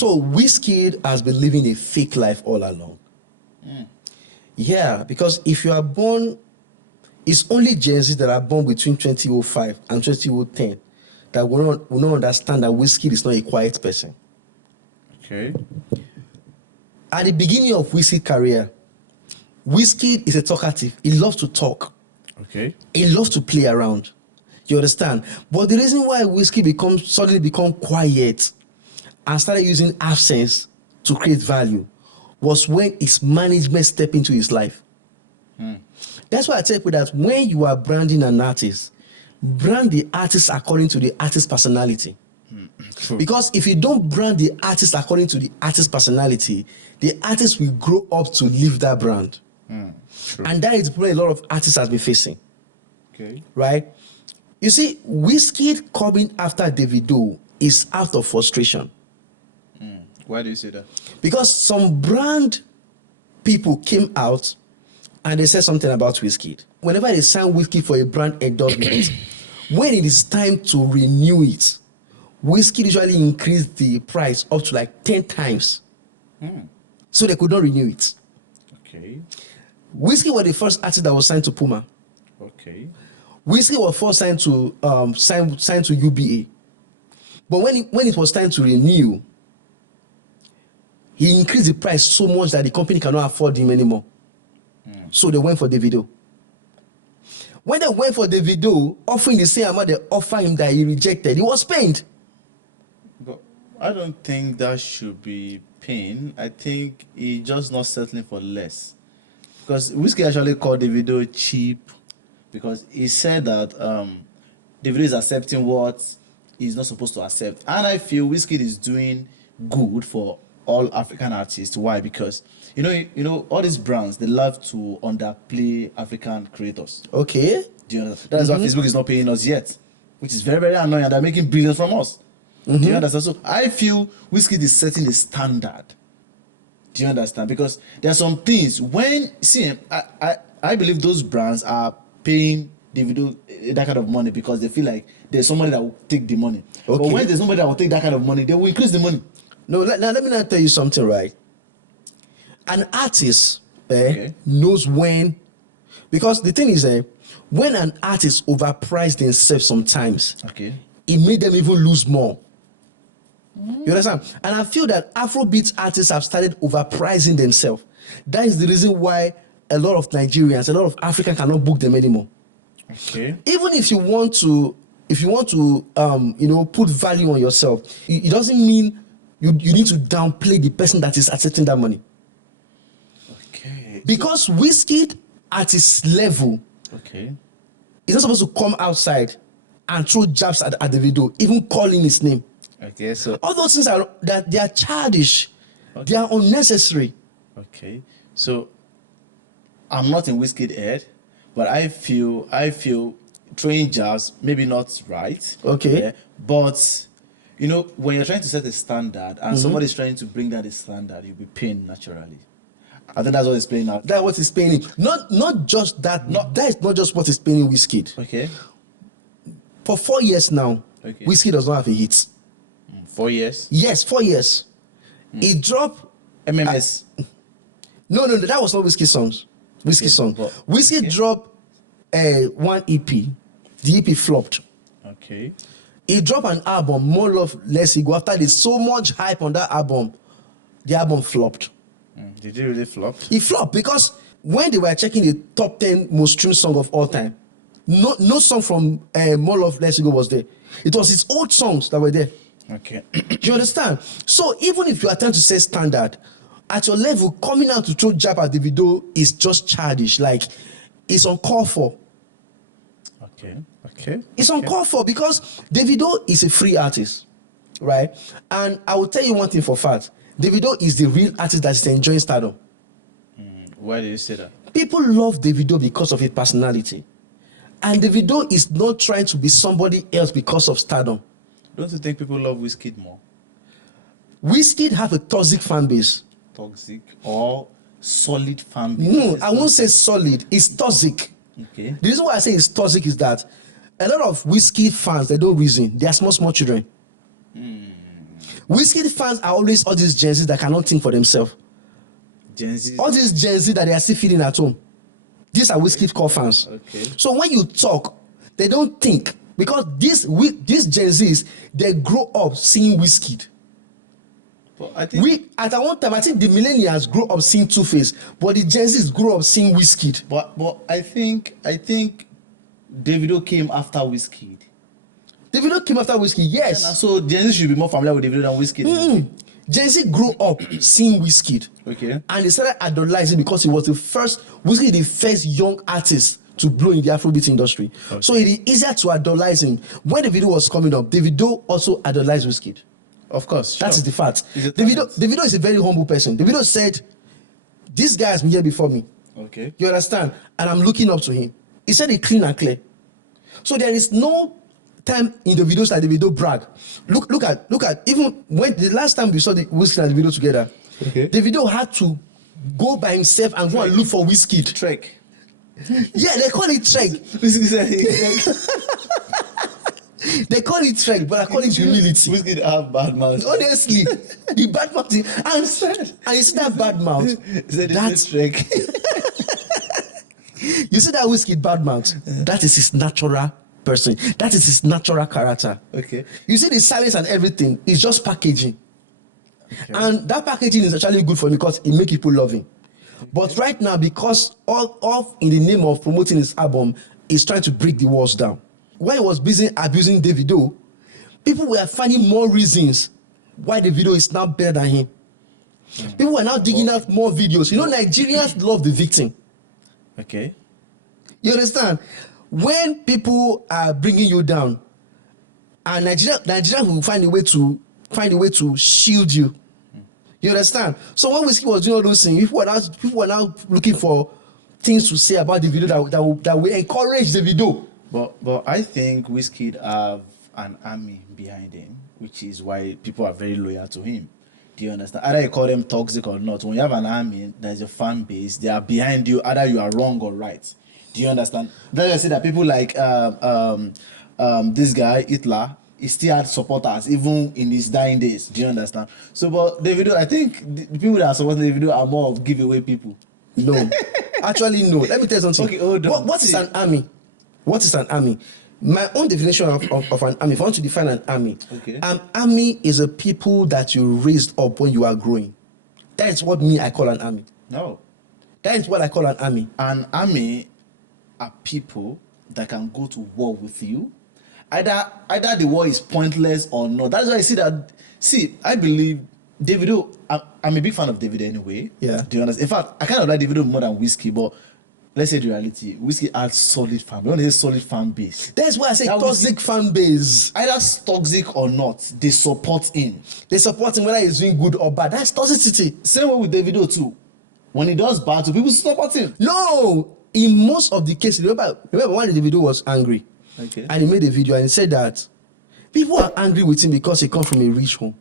So Wizkid has been living a fake life all along. Yeah, because if you are born, it's only Gen Z that are born between 2005 and 2010 that will not understand that Wizkid is not a quiet person. Okay. At the beginning of Wizkid's career, Wizkid is a talkative. He loves to talk. Okay. He loves to play around. You understand? But the reason why Wizkid suddenly become quiet and started using absence to create value was when his management stepped into his life. That's why I tell people that when you are branding an artist, brand the artist according to the artist's personality. Because if you don't brand the artist according to the artist's personality, the artist will grow up to live that brand. And that is the problem a lot of artists has been facing. Okay. Right? You see, Wizkid coming after Davido is out of frustration. Why do you say that? Because some brand people came out and they said something about Wizkid. Whenever they sign Wizkid for a brand endorsement, when it is time to renew it, Wizkid usually increased the price up to like 10 times. So they could not renew it. Okay. Wizkid was the first artist that was signed to Puma. Okay. Wizkid was first signed to UBA. But when it was time to renew, he increased the price so much that the company cannot afford him anymore. So they went for Davido. When they went for Davido, offering the same amount they offered him that he rejected, he was pained. But I don't think that should be pain. I think he's just not settling for less. Because Wizkid actually called Davido cheap because he said that Davido is accepting what he's not supposed to accept. And I feel Wizkid is doing good for all African artists. Why? Because you know all these brands, they love to underplay African creators. Okay. Do you understand? That's why Facebook is not paying us yet, which is very, very annoying, and they're making billions from us. Do you understand? So I feel Wizkid is setting a standard. Do you understand? Because there are some things when I believe those brands are paying Davido that kind of money because they feel like there's somebody that will take the money. Okay. But when there's nobody that will take that kind of money, they will increase the money. No, let me not tell you something, right? An artist knows when, because the thing is, when an artist overpriced themselves sometimes, it made them even lose more. You understand? And I feel that Afrobeats artists have started overpricing themselves. That is the reason why a lot of Nigerians, a lot of Africans cannot book them anymore. Okay. Even if you want to, put value on yourself, it doesn't mean you need to downplay the person that is accepting that money. Okay. Because Wizkid at his level, is not supposed to come outside and throw jabs at Davido, even calling his name. Okay, so all those things they are childish. They are unnecessary. Okay, so I'm not in Wizkid head, but I feel throwing jabs maybe not right. Okay. Yeah, but when you're trying to set a standard and somebody's trying to bring down the standard, you'll be pained naturally. I think that's what is playing out. That's what is paining. Not just that. That is not just what is paining Wizkid. Okay. For 4 years now, Wizkid does not have a hit. 4 years? Yes, 4 years. He dropped MMS. No, that was not Wizkid songs. Wizkid song. Wizkid dropped one EP. The EP flopped. Okay. He dropped an album, More Love, Less Ego. After there's so much hype on that album, the album flopped. Did it really flop? It flopped because when they were checking the top 10 most streamed song of all time, no song from More Love, Less Ego was there. It was his old songs that were there. Okay. Do you understand? So even if you are trying to set standard, at your level, coming out to throw jab at the video is just childish. Like, it's uncalled for. Okay. It's uncalled for because Davido is a free artist, right? And I will tell you one thing for fact. Davido is the real artist that is enjoying stardom. Why do you say that? People love Davido because of his personality. And Davido is not trying to be somebody else because of stardom. Don't you think people love Wizkid more? Wizkid have a toxic fan base. Toxic or solid fan base? No, I won't say solid. It's toxic. Okay. The reason why I say it's toxic is that a lot of Wizkid fans, they don't reason. They are small children. Wizkid fans are always all these Gen Zs that cannot think for themselves. Gen Z. All these Gen Z that they are still feeding at home. These are Wizkid core fans. Okay. So when you talk, they don't think, because these Gen Zs, they grow up seeing Wizkid. But I think At one time, I think the millennials grew up seeing Two-Face, but the Gen Zs grew up seeing Wizkid. But I think Davido came after Wizkid. Davido came after Wizkid, yes. And so Gen Z should be more familiar with Davido than Wizkid. Gen Z grew up seeing Wizkid. Okay. And they started idolizing because he was Wizkid the first young artist to blow in the Afrobeat industry. Okay. So it is easier to idolize him. When the video was coming up, Davido also idolized Wizkid. Of course. Sure. That is the fact. Davido Davido is a very humble person. Davido said, this guy has been here before me. Okay. You understand? And I'm looking up to him. He said it clean and clear. So there is no time in the videos that Davido brag. Look at even when the last time we saw the Wizkid and Davido together, Okay. Davido had to go by himself and go and look for Wizkid. Trek. Yeah, they call it trek. They call it trek, but I call it humility. Wizkid have bad mouth. Honestly, the bad mouth, and you see that bad mouth. That's Trek. You see that Wizkid bad mouth. That is his natural person. That is his natural character. Okay. You see the silence and everything. It's just packaging, Okay. and that packaging is actually good for him because it makes people love him. But right now, because all in the name of promoting his album, he's trying to break the walls down. When he was busy abusing Davido, people were finding more reasons why the video is now better than him. People were now digging out more videos. You know, Nigerians love the victim. Okay. You understand? When people are bringing you down, and Nigeria will find a way to shield you. You understand? So when Wizkid was doing all those things, people were now looking for things to say about the video that will encourage the video. But I think Wizkid have an army behind him, which is why people are very loyal to him. Do you understand? Either you call them toxic or not, when you have an army, there's a fan base, they are behind you, either you are wrong or right. Do you understand? That's why I say that people like this guy, Hitler, he still had supporters even in his dying days. Do you understand? So, but Davido, I think the people that are supporting Davido are more of giveaway people. No. Actually, no. Let me tell you something. Okay, hold on. What is an army? What is an army? My own definition of an army, if I want to define an army, Okay. An army is a people that you raised up when you are growing. That is what I call an army. No. That is what I call an army. An army are people that can go to war with you. Either the war is pointless or not. That's why I see that. See, I believe Davido. I'm a big fan of Davido anyway. Yeah. Do you understand? In fact, I kind of like Davido more than Wizkid, but let's say the reality. Wizkid has solid fan. We want a solid fan base. That's why I say That toxic fan base. Either toxic or not, they support him. They support him whether he's doing good or bad. That's toxicity. Same way with Davido too. When he does bad, so people support him. No, in most of the cases, remember when the video was angry, Okay. and he made a video and he said that people are angry with him because he comes from a rich home.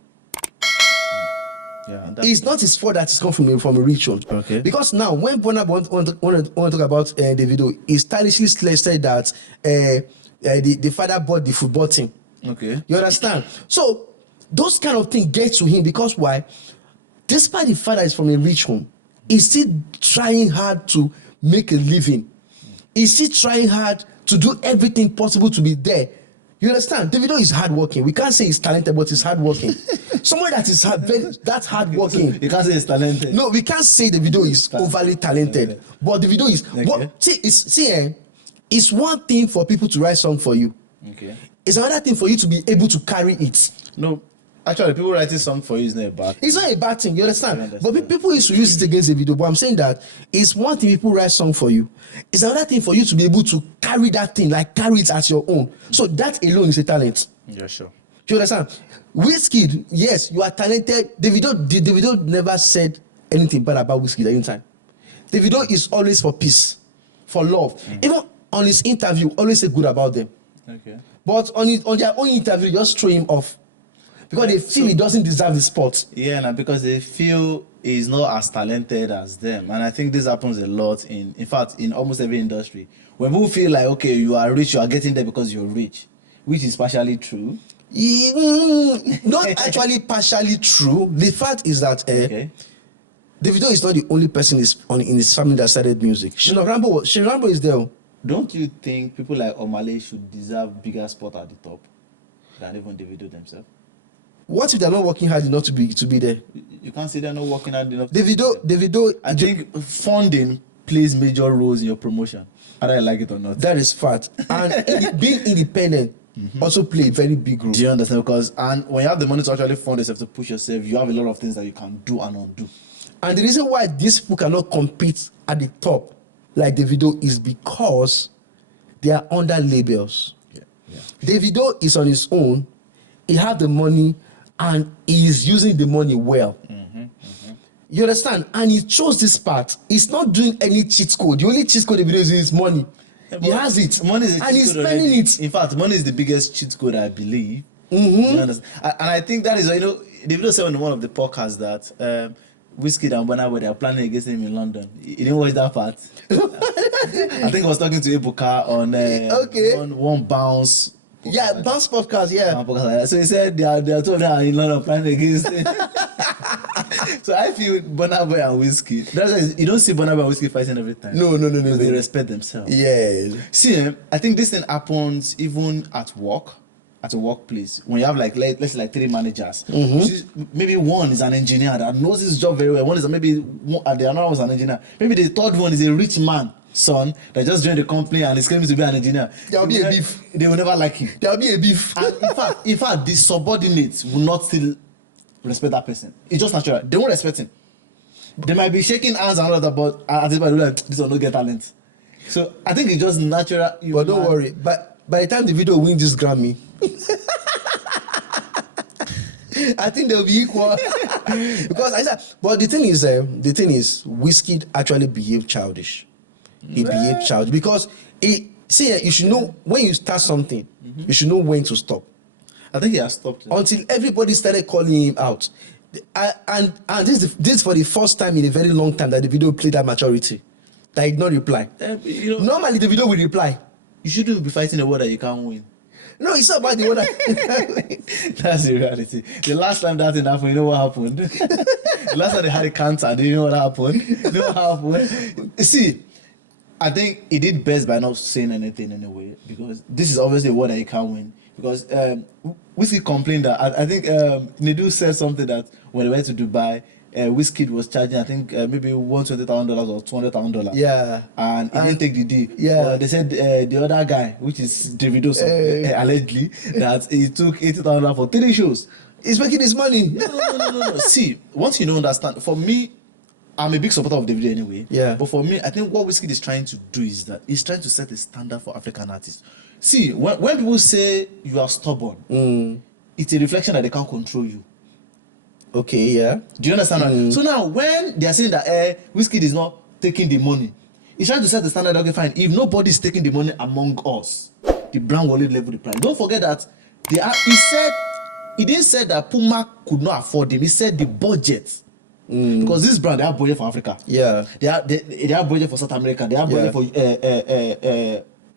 Yeah. It's not his fault that he's come from a rich home. Okay. Because now when Burna want to talk about the video, he stylishly said that the father bought the football team. Okay. You understand? So those kind of things get to him because why? Despite the father is from a rich home, he's still trying hard to make a living. He's still trying hard to do everything possible to be there. You understand? Davido is hardworking. We can't say he's talented, but he's hardworking. Someone that is that's hardworking. You can't say he's talented. No, we can't say Davido is overly talented, Okay. but Davido is. Okay. But it's one thing for people to write song for you. Okay. It's another thing for you to be able to carry it. No, actually, people writing song for you is not a bad thing. It's not a bad thing, you understand? I understand. But people used to use it against Davido. But I'm saying that it's one thing people write song for you. It's another thing for you to be able to carry that thing, like carry it as your own. So that alone is a talent. Yeah, sure. Do you understand? Wizkid, yes, you are talented. Davido never said anything bad about Wizkid at any time. Davido is always for peace, for love. Even on his interview, always say good about them. Okay. But on their own interview, just throw him off. Because they feel he doesn't deserve the spot. Yeah, and because they feel he's not as talented as them. And I think this happens a lot in fact, in almost every industry. When people feel like, okay, you are rich, you are getting there because you're rich, which is partially true. Not actually partially true. The fact is that Okay. Davido is not the only person in his family that started music. Shina Rambo is there. Don't you think people like Omale should deserve bigger spot at the top than even Davido themselves? What if they're not working hard enough to be there? You can't say they're not working hard enough. Davido. I think funding plays major roles in your promotion, whether I like it or not. That is fact. And being independent also play a very big role. Do you understand? Because when you have the money to actually fund yourself to push yourself, you have a lot of things that you can do and undo. And the reason why these people cannot compete at the top like Davido is because they are under labels. Yeah. Davido is on his own. He has the money and he is using the money well. You understand? And he chose this part. He's not doing any cheat code. The only cheat code Davido is money. Yeah, he has it. Money is a and cheat he's code spending already. it. In fact, money is the biggest cheat code, I believe. You understand? And I think that is, Davido said on one of the podcasts that Wizkid and Burna Boy, they are planning against him in London. You didn't watch that part? I think I was talking to Ebuka on one bounce. Yeah, Bounce podcast, yeah. One podcast like that. So he said they are two of them in London planning against him. So I feel Burna Boy and Wizkid. That's why you don't see Burna Boy and Wizkid fighting every time. No. They respect themselves. Yeah. See, I think this thing happens even at work, at a workplace. When you have let's say 3 managers. Maybe one is an engineer that knows his job very well. One is the other one is an engineer. Maybe the third one is a rich man son that just joined the company and is claiming to be an engineer. There will be a beef. They will never like him. There will be a beef. And in fact, the subordinates will not still respect that person. It's just natural. They won't respect him. They might be shaking hands and all of that, but at this point, like, this will not get talent. So I think it's just natural. But don't worry. But by the time the video wins this Grammy, I think they'll be equal. Because I said, but the thing is, Wizkid actually behaved childish. He behaved childish because you should know when you start something, you should know when to stop. I think he has stopped it. Until everybody started calling him out. And this is for the first time in a very long time that the video played that maturity. That he did not reply. Normally the video will reply. You shouldn't be fighting a war that you can't win. No, it's not about the one that That's the reality. The last time that thing happened, you know what happened? The last time they had a cancer, do you know what happened? You know what happened? See, I think he did best by not saying anything anyway, because this is obviously a war that you can't win. Because Wizkid complained that I think Nedu said something that when they went to Dubai, Wizkid was charging I think maybe $120,000 or $200,000. Yeah. And he didn't take the deal. Yeah. They said the other guy, which is Davido, allegedly, that he took $80,000 for 3 shows. he's making his money. No. See, once you don't understand, for me, I'm a big supporter of Davido anyway. Yeah. But for me, I think what Wizkid is trying to do is that he's trying to set a standard for African artists. See, when people say you are stubborn, it's a reflection that they can't control you. Okay, yeah. Do you understand? Right? So now, when they are saying that Wizkid is not taking the money, he's trying to set the standard. Okay, fine. If nobody is taking the money among us, the brand will level the price. Don't forget that he didn't say that Puma could not afford him. He said the budget. Because this brand, they have budget for Africa. Yeah. They have budget for South America. They have budget for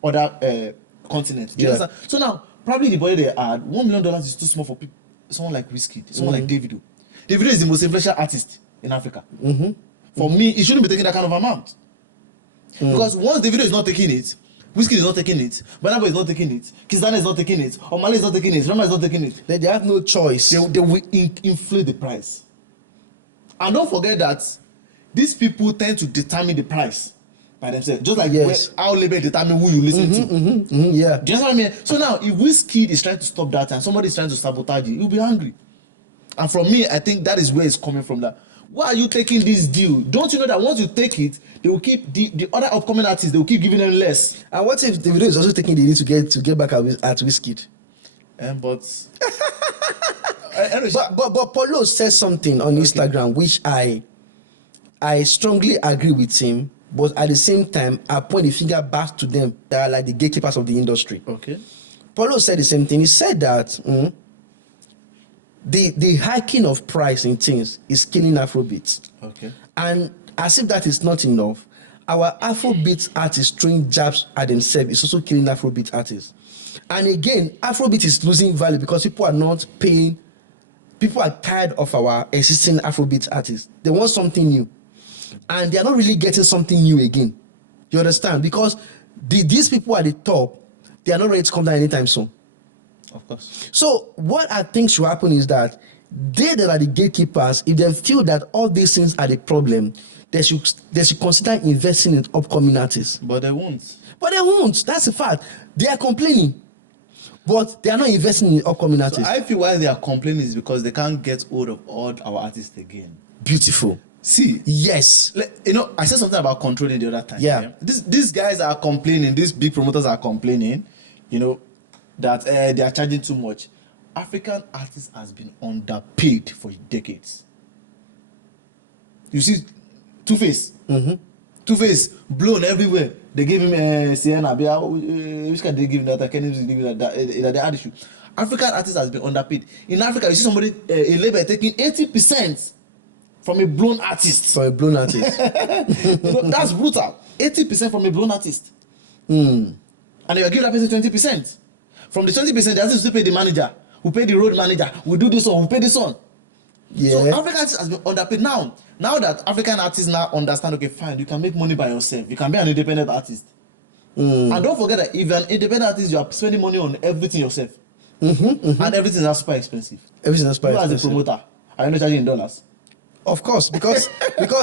other continents. Do you understand? So now, probably the budget they had, $1 million is too small for people. Someone like Wizkid, someone like Davido. Davido is the most influential artist in Africa. For me, he shouldn't be taking that kind of amount. Because once Davido is not taking it, Wizkid is not taking it, Burna Boy is not taking it, Kizana is not taking it, Omale is not taking it, Rema is not taking it. They have no choice. They will inflate the price. And don't forget that these people tend to determine the price by themselves. Just like how label determine who you listen to. Yeah. Do you know what I mean? So now, if Wizkid is trying to stop that and somebody is trying to sabotage it, you'll be angry. And from me, I think that is where it's coming from. That why are you taking this deal? Don't you know that once you take it, they will keep the other upcoming artists, they will keep giving them less. And what if Davido is also taking the deal to get back at Wizkid? But Paulo said something on Instagram which I strongly agree with him, but at the same time I point the finger back to them that are like the gatekeepers of the industry. Okay. Paulo said the same thing. He said that the hiking of price in things is killing Afrobeats. Okay. And as if that is not enough, our Afrobeat artists throwing jabs at themselves is also killing Afrobeat artists. And again, Afrobeat is losing value because people are not paying. People are tired of our existing Afrobeat artists. They want something new, and they are not really getting something new again. You understand? Because these people at the top, they are not ready to come down anytime soon. Of course. So what I think should happen is that they that are the gatekeepers, if they feel that all these things are the problem, they should consider investing in upcoming artists. But they won't. But they won't. That's a fact. They are complaining, but they are not investing in upcoming So artists. I feel why they are complaining is because they can't get hold of all our artists again. Beautiful. See, Yes. you know, I said something about controlling the other time. Yeah. These guys are complaining. These big promoters are complaining. You know, that they are charging too much. African artists has been underpaid for decades. You see, Two-Face. Two-Face blown everywhere. They gave him Sienna. Which can they give him that? Can they give him that? They had issue. African artists has been underpaid. In Africa, you see somebody a label taking 80% from a blown artist. For a blown artist. You know, that's brutal. 80% from a blown artist. And they are giving that person 20%. From the 20%, they have to pay the manager, who pay the road manager, who do this one, who pay this one. Yeah. So African artists has been underpaid. Now that African artists now understand, okay, fine, you can make money by yourself. You can be an independent artist. And don't forget that if you're an independent artist, you are spending money on everything yourself. And everything is super expensive. Everything is super You expensive. as a promoter, are you not charging in dollars? Of course, because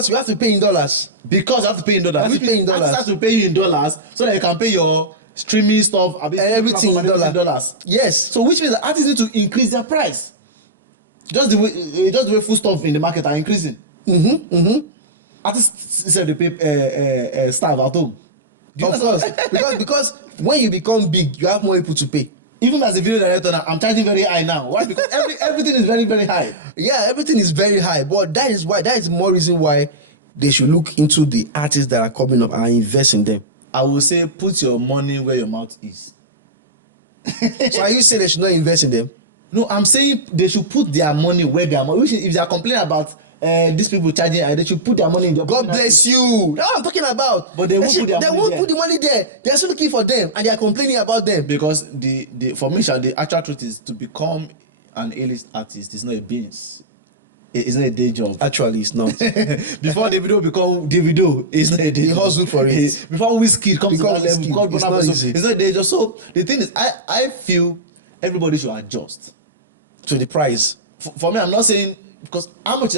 you have to pay in dollars. Because you have to pay in dollars. You have to pay in dollars. Artists have to pay you in dollars so that you can pay your streaming stuff, Everything in dollars. Yes. So which means that artists need to increase their price. Just the way food stuff in the market are increasing. Artists instead they pay staff at home. Of course, because when you become big, you have more people to pay. Even as a video director now, I'm charging very high now. Why? Because everything is very, very high. Yeah, everything is very high, but that is more reason why they should look into the artists that are coming up and invest in them. I will say put your money where your mouth is. So are you saying they should not invest in them? No, I'm saying they should put their money where their money. If they are complaining about these people charging, they should put their money in their. God bless you. That's what I'm talking about. But they won't put their They money won't there. put the money there. They're still looking for them, and they are complaining about them. Because for me, the actual truth is to become an A-list artist is not a business. It's not a day job. Actually, it's not. Before Davido become Davido, it's not a day He job. hustle for it. Before Wizkid comes to Become that level, Wizkid. become It's Burna not Boy, easy. it's not a day job. So the thing is, I feel everybody should adjust. To the price. For me, I'm not saying because how much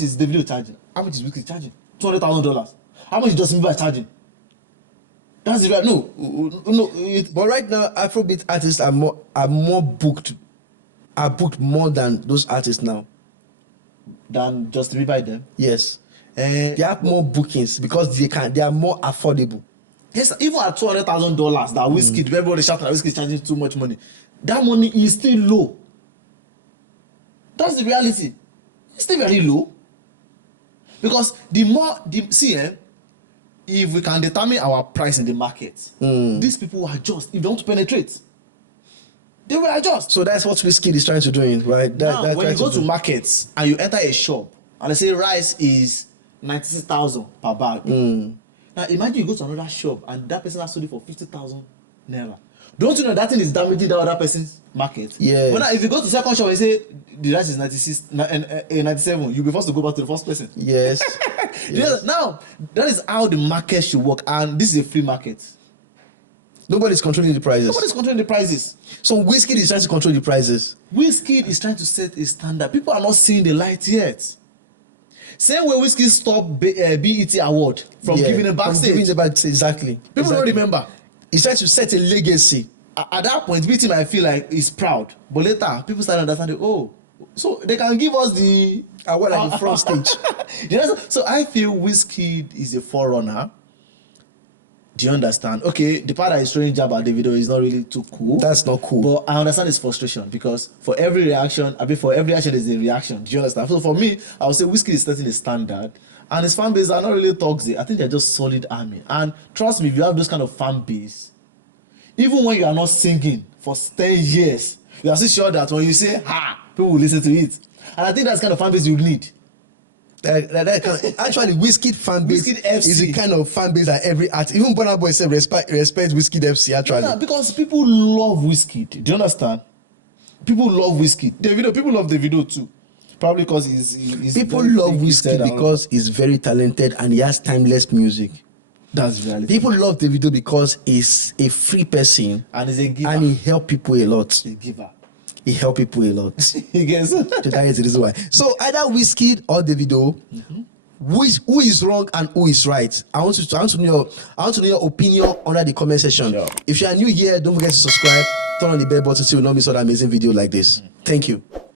is Davido charging? How much is Wizkid charging? $200,000. How much is Justin Bieber charging? That's the right. No. But right now, Afrobeat artists are booked more than those artists now. Than Justin Bieber them. Yes. They They have more bookings because they are more affordable. Yes, even at $200,000 that Wizkid, everybody shouting that Wizkid is charging too much money. That money is still low. That's the reality. It's still very low. Because if we can determine our price in the market, these people will adjust. If they want to penetrate, they will adjust. So that's what Wizkid is trying to do, right? Now, when you go to markets and you enter a shop and they say rice is 96,000 per bag. Now imagine you go to another shop and that person has sold it for 50,000 naira. Don't you know that thing is damaging that other person's market? Yeah. But now if you go to second shop and say the rice is 97, you'll be forced to go back to the first person. Yes. Yes. Now that is how the market should work, and this is a free market. Nobody's controlling the prices. Nobody's controlling the prices. So Wizkid is trying to control the prices. Wizkid is trying to set a standard. People are not seeing the light yet. Same way Wizkid stopped BET award from giving them backstage. Exactly. People don't remember. He's trying to set a legacy. At that point, BET might feel like he's proud, but later people start understanding. Oh, so they can give us the Award at the front stage. So I feel Wizkid is a forerunner. Do you understand? Okay, the part that is throwing jab at Davido is not really too cool. That's not cool. But I understand his frustration because for every action there's a reaction. Do you understand? So for me, I would say Wizkid is setting a standard, and his fan base are not really toxic. I think they're just solid army. And trust me, if you have this kind of fan base, even when you are not singing for 10 years, you are still sure that when you say ha, people will listen to it. And I think that's the kind of fan base you need. Actually, Wizkid fan base Wizkid FC. is the kind of fan base that every artist, even Burna Boy said respect Wizkid FC actually. Nah, because people love Wizkid. Do you understand? People love Wizkid. Davido, people love Davido too. Probably because he's People very love thick, Wizkid because he's very talented and he has timeless music. that's reality. People love Davido because he's a free person And he's a giver. and he help people a lot. a giver. He help people a lot. He gets So that is the reason why. So either Wizkid or Davido, who is wrong and who is right? I want to know your opinion under the comment section. Sure. If you are new here, don't forget to subscribe, turn on the bell button so you will not miss another amazing video like this. Thank you.